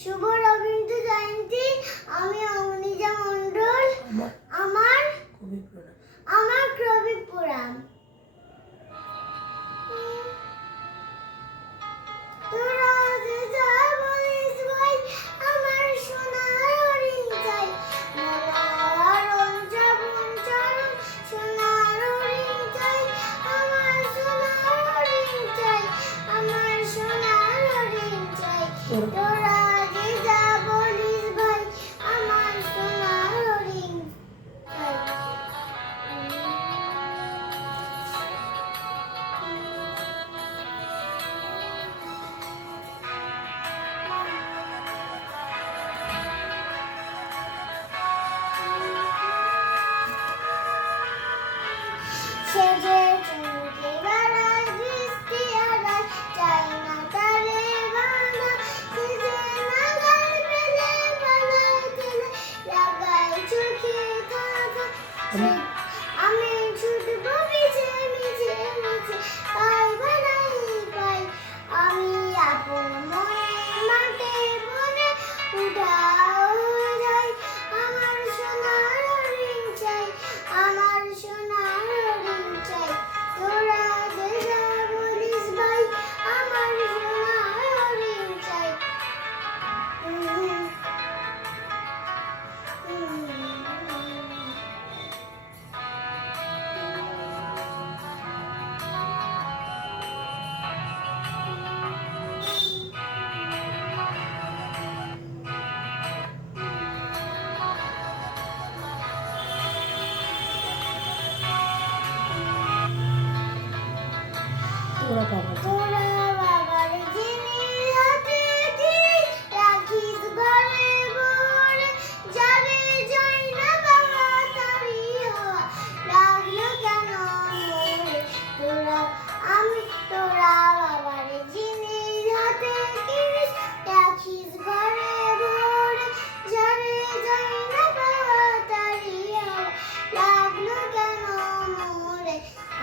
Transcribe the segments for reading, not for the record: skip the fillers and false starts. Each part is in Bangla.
শুভ রবীন্দ্র জয়ন্তী। আমি অমনিজা মণ্ডল। আমার কবি পুরাণ। তোরা যে যা বলিস ভাই, আমার সোনার হরিণ চাই। মনোহরণ শ্রাবণ চরণ সোনার হরিণ চাই। আমার সোনার হরিণ চাই, আমার সোনার হরিণ চাই। তোরা যে যা বলিস ভাই, আমার সোনার হরিণ চাই। সেজে চুমকি বেড়ায় বৃষ্টি আড়ায়, চাই না তারে বাঁধা। সেজে নাগাল পেলে বানায় দিলে, লাগাই চোখে কাঁথা। আমি ছুটবো মিছে মিছে মিছে, পাই বানাই পাই। আমি আপন মনে মাঠে বনে উধাও যাই। আমার সোনার হরিণ চাই, আমার সোনার হরিণ চাই। তোরা যে যা বলিস ভাই, আমার সোনার হরিণ চাই। তোরা বাবার জিনিস হাতে দিয়ে রাখিস ঘরে ভরে, যারে যাই না বাবা তারি হওয়া লাগলো কেন মরে। তোরা বাবার জিনিস হাতে কিনিস রাখিস ঘরে ভরে, যারে যাই না বাবা তারি হওয়া লাগলো কেন মরে।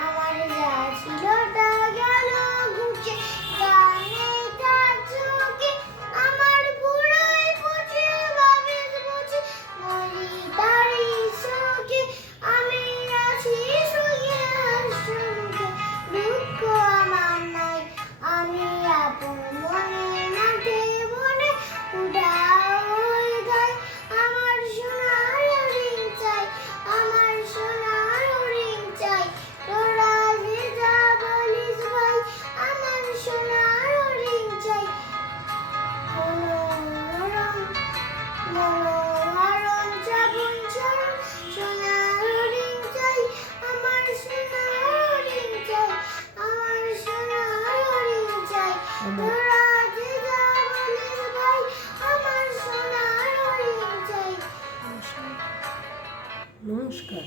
আমার যা ছিল তা গেল ঘুচে, গানে তার চোখে। আমার বুড়োই পুছে বাবিস বুঝে, মরি তারি শোকে। আমি আছি সুখে হাসিমুখে, দুঃখ আমার নাই। আমি আপন মনে মাঠে বনে উধাও হয়ে যাই। আমার সোনার হরিণ চাই, আমার সোনার হরিণ চাই। তোরা যে যা বলিস ভাই, আমার সোনার হরিণ চাই। মনোহরণ শ্রাবণ চরণ সোনার হরিণ চাই। আমার সোনার হরিণ চাই, আমার সোনার হরিণ চাই। তোরা যে যা বলিস ভাই, আমার সোনার হরিণ চাই। নমস্কার।